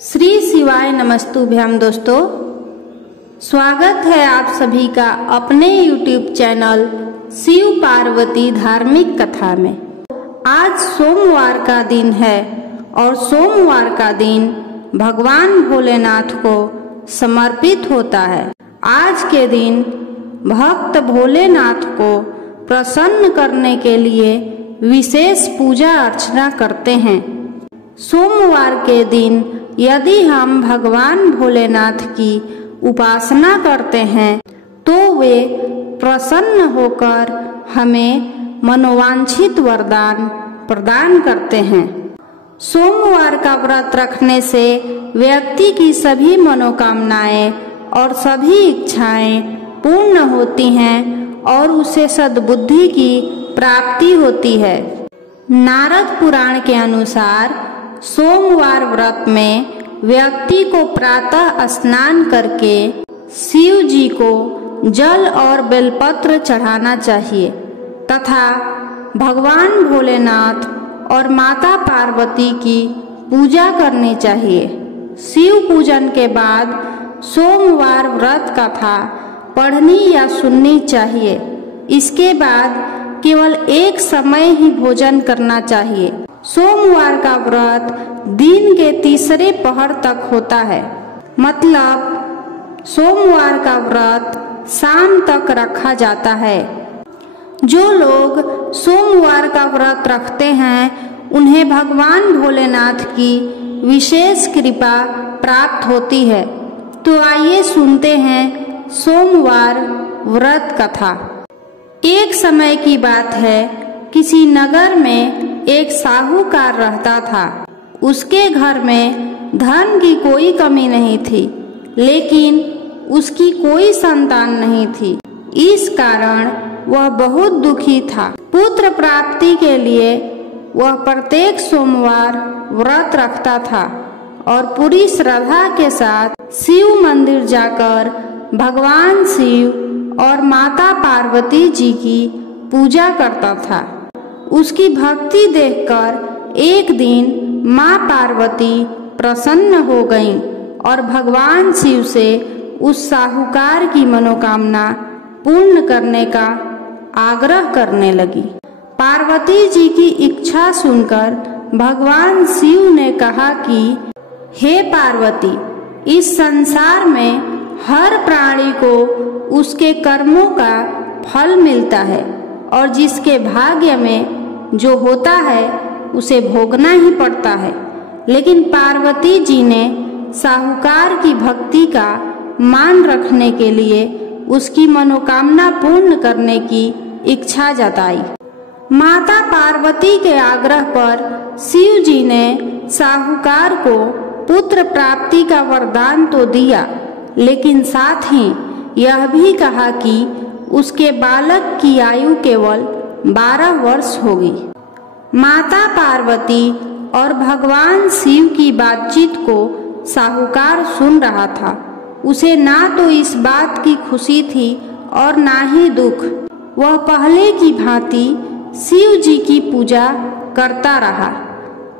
श्री शिवाय नमस्तुभ्यम। दोस्तों, स्वागत है आप सभी का अपने YouTube चैनल शिव पार्वती धार्मिक कथा में। आज सोमवार का दिन है और सोमवार का दिन भगवान भोलेनाथ को समर्पित होता है। आज के दिन भक्त भोलेनाथ को प्रसन्न करने के लिए विशेष पूजा अर्चना करते हैं। सोमवार के दिन यदि हम भगवान भोलेनाथ की उपासना करते हैं तो वे प्रसन्न होकर हमें मनोवांछित वरदान प्रदान करते हैं। सोमवार का व्रत रखने से व्यक्ति की सभी मनोकामनाएं और सभी इच्छाएं पूर्ण होती हैं और उसे सद्बुद्धि की प्राप्ति होती है। नारद पुराण के अनुसार सोमवार व्रत में व्यक्ति को प्रातः स्नान करके शिव जी को जल और बेलपत्र चढ़ाना चाहिए तथा भगवान भोलेनाथ और माता पार्वती की पूजा करनी चाहिए। शिव पूजन के बाद सोमवार व्रत कथा पढ़नी या सुननी चाहिए। इसके बाद केवल एक समय ही भोजन करना चाहिए। सोमवार का व्रत दिन के तीसरे पहर तक होता है, मतलब सोमवार का व्रत शाम तक रखा जाता है। जो लोग सोमवार का व्रत रखते हैं उन्हें भगवान भोलेनाथ की विशेष कृपा प्राप्त होती है। तो आइए सुनते हैं सोमवार व्रत कथा। एक समय की बात है, किसी नगर में एक साहूकार रहता था। उसके घर में धन की कोई कमी नहीं थी, लेकिन उसकी कोई संतान नहीं थी। इस कारण वह बहुत दुखी था। पुत्र प्राप्ति के लिए वह प्रत्येक सोमवार व्रत रखता था और पूरी श्रद्धा के साथ शिव मंदिर जाकर भगवान शिव और माता पार्वती जी की पूजा करता था। उसकी भक्ति देखकर एक दिन माँ पार्वती प्रसन्न हो गईं और भगवान शिव से उस साहूकार की मनोकामना पूर्ण करने का आग्रह करने लगी। पार्वती जी की इच्छा सुनकर भगवान शिव ने कहा कि हे पार्वती, इस संसार में हर प्राणी को उसके कर्मों का फल मिलता है और जिसके भाग्य में जो होता है उसे भोगना ही पड़ता है। लेकिन पार्वती जी ने साहूकार की भक्ति का मान रखने के लिए उसकी मनोकामना पूर्ण करने की इच्छा जताई। माता पार्वती के आग्रह पर शिव जी ने साहूकार को पुत्र प्राप्ति का वरदान तो दिया, लेकिन साथ ही यह भी कहा कि उसके बालक की आयु केवल 12 वर्ष होगी। माता पार्वती और भगवान शिव की बातचीत को साहूकार सुन रहा था। उसे ना तो इस बात की खुशी थी और ना ही दुख। वह पहले की भांति शिव जी की पूजा करता रहा।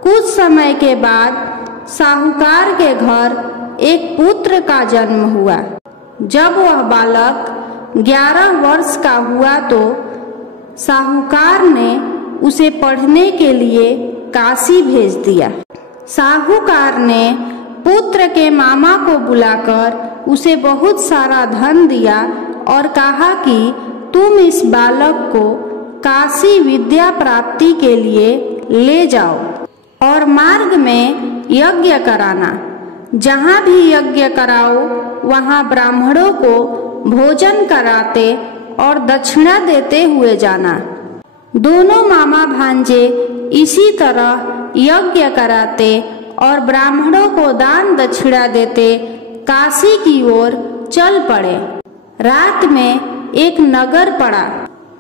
कुछ समय के बाद साहूकार के घर एक पुत्र का जन्म हुआ। जब वह बालक 11 वर्ष का हुआ तो साहूकार ने उसे पढ़ने के लिए काशी भेज दिया। साहूकार ने पुत्र के मामा को बुलाकर उसे बहुत सारा धन दिया और कहा कि तुम इस बालक को काशी विद्या प्राप्ति के लिए ले जाओ और मार्ग में यज्ञ कराना। जहाँ भी यज्ञ कराओ वहाँ ब्राह्मणों को भोजन कराते और दक्षिणा देते हुए जाना। दोनों मामा भांजे इसी तरह यज्ञ कराते और ब्राह्मणों को दान दक्षिणा देते काशी की ओर चल पड़े। रात में एक नगर पड़ा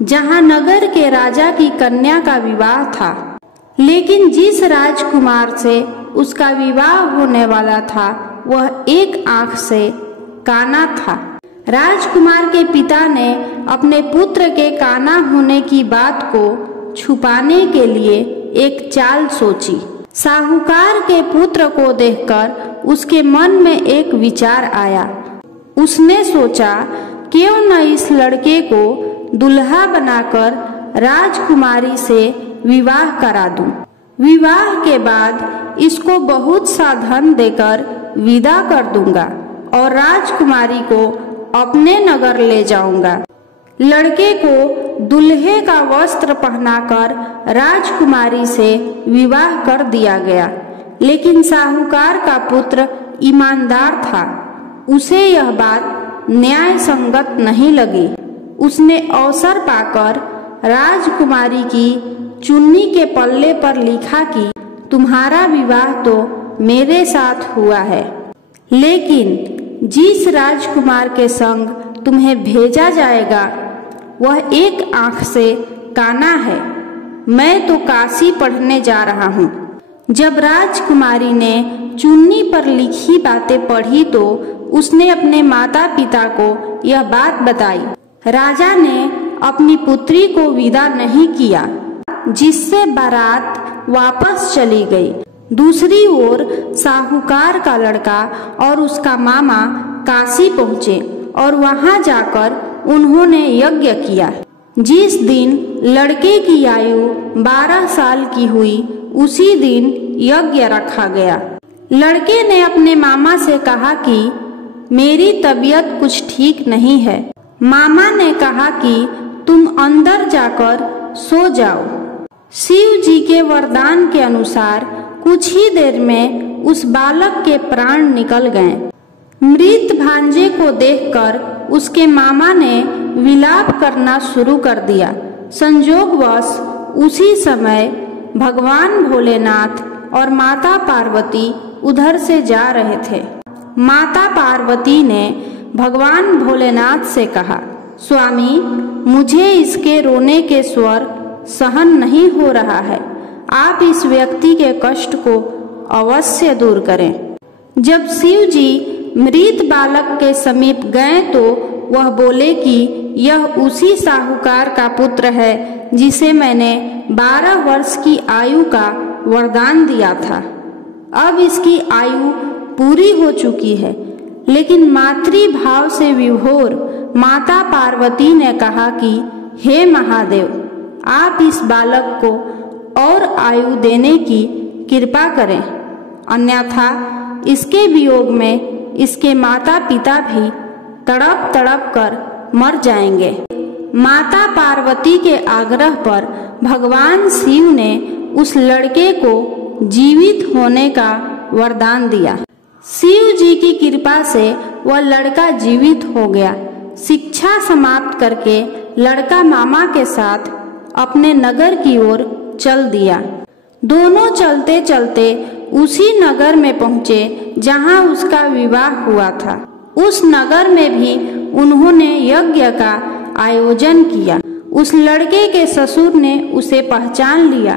जहाँ नगर के राजा की कन्या का विवाह था, लेकिन जिस राजकुमार से उसका विवाह होने वाला था वह एक आंख से काना था। राजकुमार के पिता ने अपने पुत्र के काना होने की बात को छुपाने के लिए एक चाल सोची। साहूकार के पुत्र को देखकर उसके मन में एक विचार आया। उसने सोचा, क्यों न इस लड़के को दुल्हा बनाकर राजकुमारी से विवाह करा दूं। विवाह के बाद इसको बहुत सा धन देकर विदा कर दूंगा और राजकुमारी को अपने नगर ले जाऊंगा। लड़के को दुल्हे का वस्त्र पहनाकर राजकुमारी से विवाह कर दिया गया। लेकिन साहूकार का पुत्र ईमानदार था। उसे यह बात न्याय संगत नहीं लगी। उसने अवसर पाकर राजकुमारी की चुन्नी के पल्ले पर लिखा कि तुम्हारा विवाह तो मेरे साथ हुआ है, लेकिन जिस राजकुमार के संग तुम्हें भेजा जाएगा वह एक आंख से काना है। मैं तो काशी पढ़ने जा रहा हूँ। जब राजकुमारी ने चुन्नी पर लिखी बातें पढ़ी तो उसने अपने माता पिता को यह बात बताई। राजा ने अपनी पुत्री को विदा नहीं किया, जिससे बारात वापस चली गई। दूसरी ओर साहूकार का लड़का और उसका मामा काशी पहुँचे और वहां जाकर उन्होंने यज्ञ किया। जिस दिन लड़के की आयु 12 साल की हुई उसी दिन यज्ञ रखा गया। लड़के ने अपने मामा से कहा कि मेरी तबीयत कुछ ठीक नहीं है। मामा ने कहा कि तुम अंदर जाकर सो जाओ। शिव जी के वरदान के अनुसार कुछ ही देर में उस बालक के प्राण निकल गए। मृत भांजे को देखकर उसके मामा ने विलाप करना शुरू कर दिया। संजोगवश उसी समय भगवान भोलेनाथ और माता पार्वती उधर से जा रहे थे। माता पार्वती ने भगवान भोलेनाथ से कहा, स्वामी, मुझे इसके रोने के स्वर सहन नहीं हो रहा है। आप इस व्यक्ति के कष्ट को अवश्य दूर करें। जब शिव जी मृत बालक के समीप गए तो वह बोले कि यह उसी साहूकार का पुत्र है जिसे मैंने 12 वर्ष की आयु का वरदान दिया था। अब इसकी आयु पूरी हो चुकी है। लेकिन मातृभाव से विभोर माता पार्वती ने कहा कि हे महादेव, आप इस बालक को और आयु देने की कृपा करें, अन्यथा इसके वियोग में इसके माता पिता भी तड़प तड़प कर मर जाएंगे। माता पार्वती के आग्रह पर भगवान शिव ने उस लड़के को जीवित होने का वरदान दिया। शिव जी की कृपा से वह लड़का जीवित हो गया। शिक्षा समाप्त करके लड़का मामा के साथ अपने नगर की ओर चल दिया। दोनों चलते चलते उसी नगर में पहुँचे जहाँ उसका विवाह हुआ था। उस नगर में भी उन्होंने यज्ञ का आयोजन किया। उस लड़के के ससुर ने उसे पहचान लिया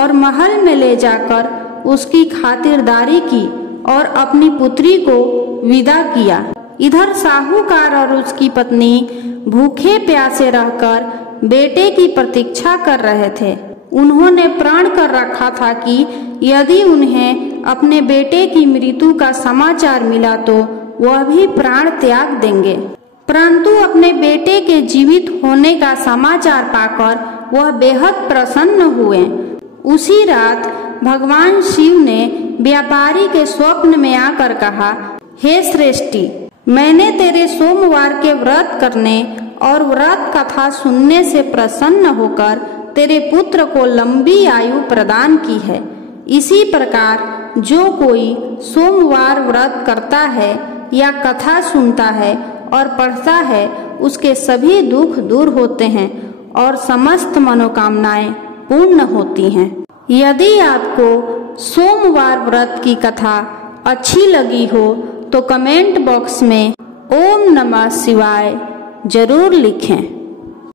और महल में ले जाकर उसकी खातिरदारी की और अपनी पुत्री को विदा किया। इधर साहूकार और उसकी पत्नी भूखे प्यासे रहकर बेटे की प्रतीक्षा कर रहे थे। उन्होंने प्रण कर रखा था कि यदि उन्हें अपने बेटे की मृत्यु का समाचार मिला तो वह भी प्राण त्याग देंगे। परंतु अपने बेटे के जीवित होने का समाचार पाकर वह बेहद प्रसन्न हुए। उसी रात भगवान शिव ने व्यापारी के स्वप्न में आकर कहा, हे श्रेष्ठी, मैंने तेरे सोमवार के व्रत करने और व्रत कथा सुनने से प्रसन्न होकर तेरे पुत्र को लंबी आयु प्रदान की है। इसी प्रकार जो कोई सोमवार व्रत करता है या कथा सुनता है और पढ़ता है, उसके सभी दुख दूर होते हैं और समस्त मनोकामनाएं पूर्ण होती हैं। यदि आपको सोमवार व्रत की कथा अच्छी लगी हो तो कमेंट बॉक्स में ओम नमः शिवाय जरूर लिखें।